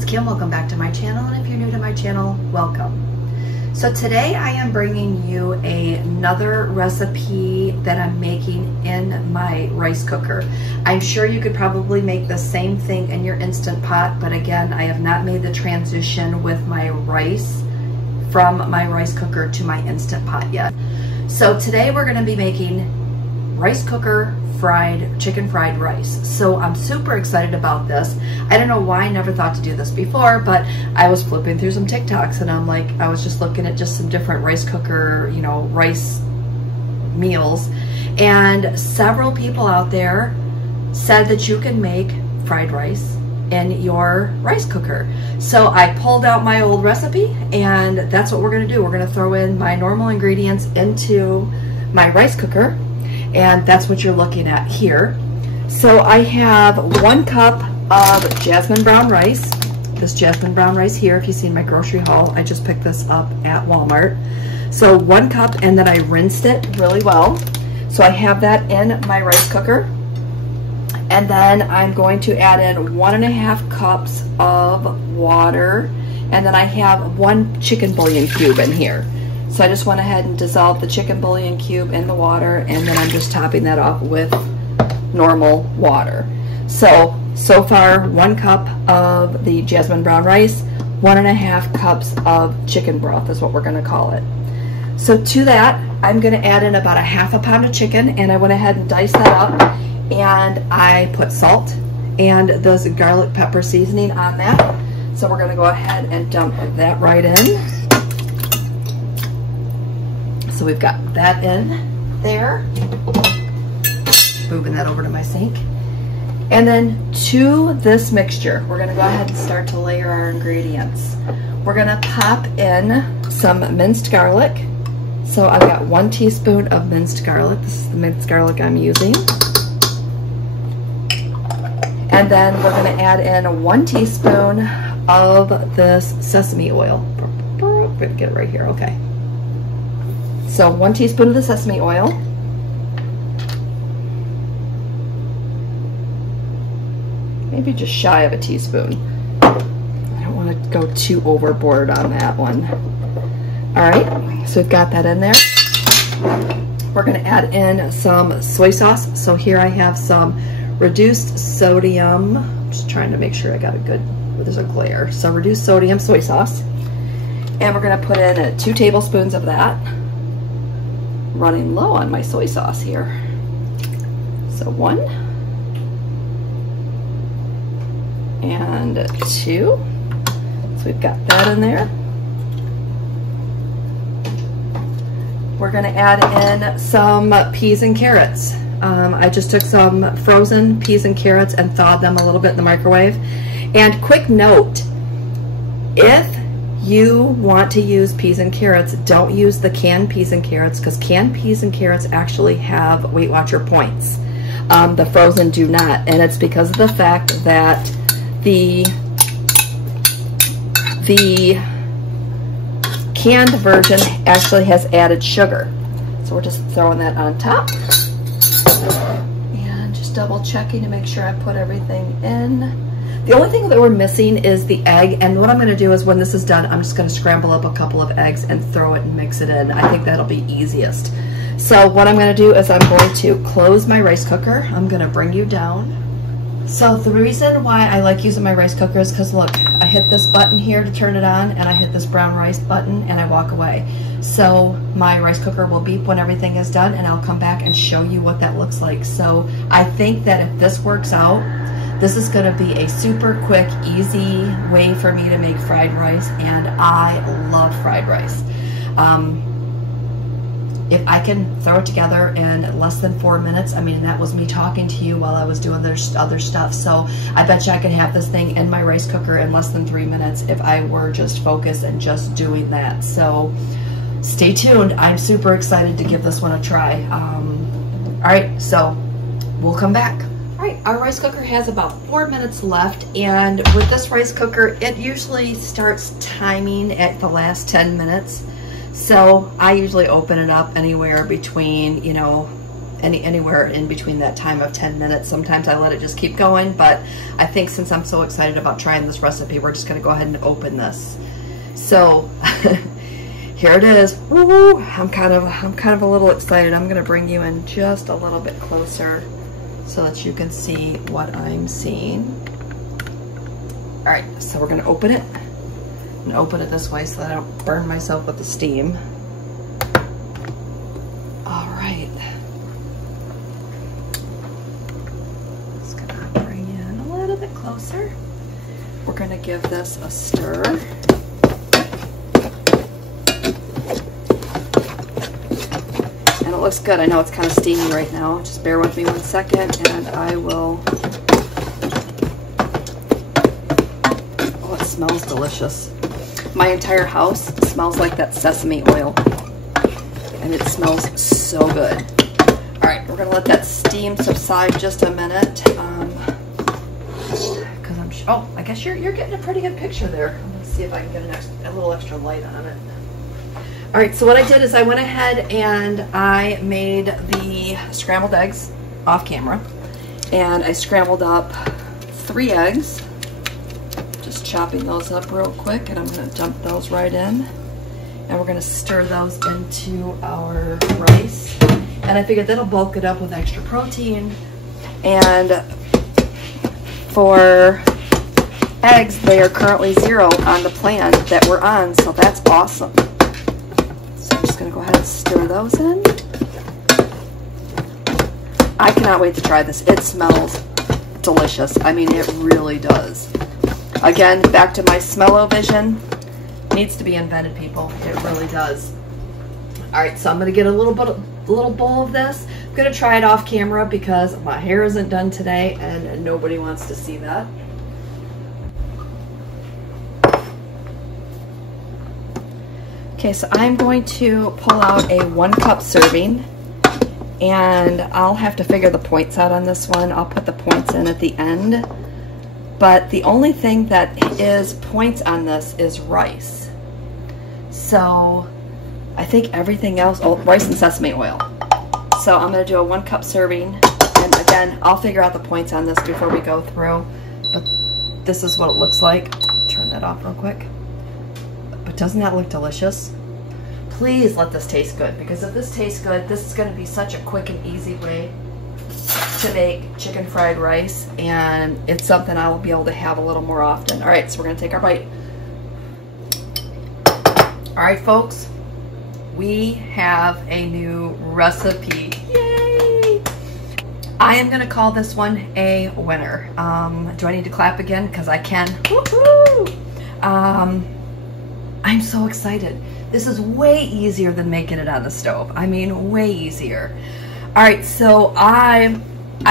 it's Kim. Welcome back to my channel, and if you're new to my channel, welcome. So today I am bringing you another recipe that I'm making in my rice cooker. I'm sure you could probably make the same thing in your Instant Pot, but again, I have not made the transition with my rice from my rice cooker to my Instant Pot yet. So today we're going to be making rice cooker chicken fried rice. So I'm super excited about this. I don't know why I never thought to do this before, but I was flipping through some TikToks and I was just looking at just some different rice cooker, rice meals, and several people out there said that you can make fried rice in your rice cooker. So I pulled out my old recipe, and that's what we're gonna do. We're gonna throw in my normal ingredients into my rice cooker, and that's what you're looking at here. So I have 1 cup of jasmine brown rice. This jasmine brown rice here, if you've seen my grocery haul, I just picked this up at Walmart. So 1 cup, and then I rinsed it really well. So I have that in my rice cooker. And then I'm going to add in 1.5 cups of water. And then I have 1 chicken bouillon cube in here. So I just went ahead and dissolved the chicken bouillon cube in the water, and then I'm just topping that off with normal water. So far 1 cup of the jasmine brown rice, 1.5 cups of chicken broth is what we're gonna call it. So to that, I'm gonna add in about 1/2 pound of chicken, and I went ahead and diced that up, and I put salt and the garlic pepper seasoning on that. So we're gonna go ahead and dump that right in. So we've got that in there. Moving that over to my sink. And then to this mixture, we're gonna go ahead and start to layer our ingredients. We're gonna pop in some minced garlic. So I've got 1 teaspoon of minced garlic. This is the minced garlic I'm using. And then we're gonna add in 1 teaspoon of this sesame oil. Get it right here, okay. So 1 teaspoon of the sesame oil. Maybe just shy of a teaspoon. I don't want to go too overboard on that one. All right, so we've got that in there. We're gonna add in some soy sauce. So here I have some reduced sodium. I'm just trying to make sure I got a good, there's a glare. So reduced sodium soy sauce. And we're gonna put in 2 tablespoons of that. Running low on my soy sauce here. So 1 and 2. So we've got that in there. We're gonna add in some peas and carrots. I just took some frozen peas and carrots and thawed them a little bit in the microwave. And quick note, if you want to use peas and carrots, don't use the canned peas and carrots, because canned peas and carrots actually have Weight Watcher points. The frozen do not, and it's because of the fact that the canned version actually has added sugar. So we're just throwing that on top. And just double checking to make sure I put everything in. The only thing that we're missing is the egg, and what I'm going to do is when this is done, I'm just going to scramble up a couple of eggs and throw it and mix it in. I think that'll be easiest. So what I'm going to do is I'm going to close my rice cooker. I'm going to bring you down. So the reason why I like using my rice cooker is because look, I hit this button here to turn it on, and I hit this brown rice button and I walk away. So my rice cooker will beep when everything is done, and I'll come back and show you what that looks like. So I think that if this works out, this is going to be a super quick, easy way for me to make fried rice, and I love fried rice. If I can throw it together in less than 4 minutes, I mean, that was me talking to you while I was doing other stuff. So I bet you I could have this thing in my rice cooker in less than 3 minutes if I were just focused and just doing that. So stay tuned. I'm super excited to give this one a try. All right, so we'll come back. All right, our rice cooker has about 4 minutes left, and with this rice cooker, it usually starts timing at the last 10 minutes. So I usually open it up anywhere between, anywhere in between that time of 10 minutes. Sometimes I let it just keep going, but I think since I'm so excited about trying this recipe, we're just gonna go ahead and open this. So here it is. Woo! I'm kind of a little excited. I'm gonna bring you in just a little bit closer so that you can see what I'm seeing. All right, so we're gonna open it. I'm gonna open it this way so that I don't burn myself with the steam. All right. Just gonna bring you in a little bit closer. We're gonna give this a stir. And it looks good. I know it's kind of steamy right now. Just bear with me 1 second and I will. Oh, it smells delicious. My entire house smells like that sesame oil. And it smells so good. All right, we're gonna let that steam subside just a minute. Because oh, I guess you're getting a pretty good picture there. I'm gonna see if I can get a little extra light on it. All right, so what I did is I went ahead and I made the scrambled eggs off camera. And I scrambled up 3 eggs. Just chopping those up real quick, and I'm gonna dump those right in. And we're gonna stir those into our rice. And I figured that'll bulk it up with extra protein. And for eggs, they are currently 0 on the plan that we're on, so that's awesome. So I'm just gonna go ahead and stir those in. I cannot wait to try this. It smells delicious. I mean, it really does. Again, back to my smell-o-vision. Needs to be invented, people. It really does. All right, so I'm gonna get a little bowl of this. I'm gonna try it off camera because my hair isn't done today and nobody wants to see that. Okay, so I'm going to pull out a 1 cup serving, and I'll have to figure the points out on this one. I'll put the points in at the end. But the only thing that is points on this is rice. So I think everything else, oh, rice and sesame oil. So I'm gonna do a 1 cup serving. And again, I'll figure out the points on this before we go through. But this is what it looks like. Turn that off real quick. But doesn't that look delicious? Please let this taste good, because if this tastes good, this is gonna be such a quick and easy way to make chicken fried rice, and it's something I will be able to have a little more often. All right, so we're gonna take our bite. All right, folks, we have a new recipe. Yay! I am gonna call this one a winner. Do I need to clap again? Because I can. Woohoo! I'm so excited. This is way easier than making it on the stove. I mean, way easier. All right, so I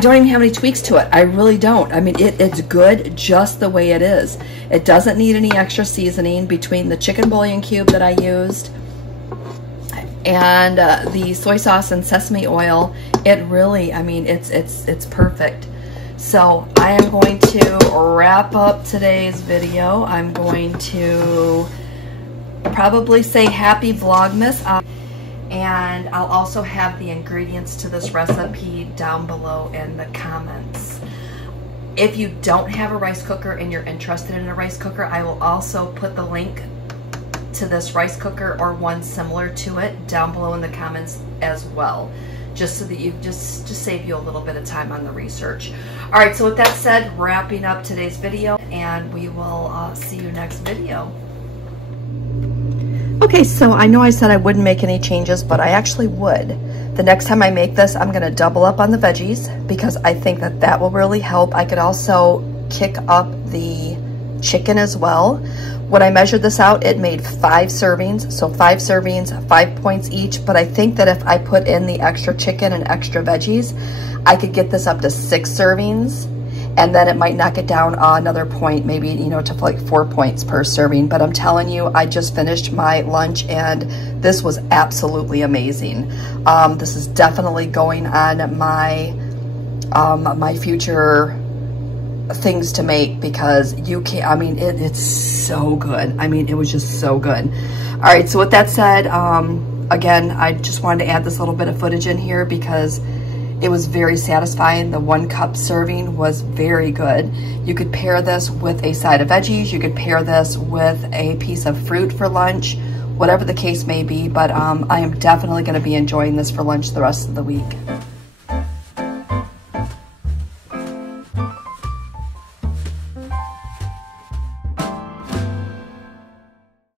don't even have any tweaks to it. I really don't. I mean, it's good just the way it is. It doesn't need any extra seasoning between the chicken bouillon cube that I used and the soy sauce and sesame oil. It really, I mean, it's perfect. So I am going to wrap up today's video. I'm going to probably say happy Vlogmas. And I'll also have the ingredients to this recipe down below in the comments. If you don't have a rice cooker and you're interested in a rice cooker, I will also put the link to this rice cooker or one similar to it down below in the comments as well, just so that you just save you a little bit of time on the research. All right, so with that said, wrapping up today's video, and we will see you next video. Okay, so I know I said I wouldn't make any changes, but I actually would. The next time I make this, I'm gonna double up on the veggies because I think that that will really help. I could also kick up the chicken as well. When I measured this out, it made 5 servings. So 5 servings, 5 points each. But I think that if I put in the extra chicken and extra veggies, I could get this up to 6 servings. And then it might knock it down another point, maybe, you know, to like 4 points per serving. But I'm telling you, I just finished my lunch and this was absolutely amazing. This is definitely going on my my future things to make because you can't, I mean, it's so good. I mean, it was just so good. All right, so with that said, again, I just wanted to add this little bit of footage in here because It was very satisfying. The 1 cup serving was very good. You could pair this with a side of veggies. You could pair this with a piece of fruit for lunch, whatever the case may be, but I am definitely gonna be enjoying this for lunch the rest of the week.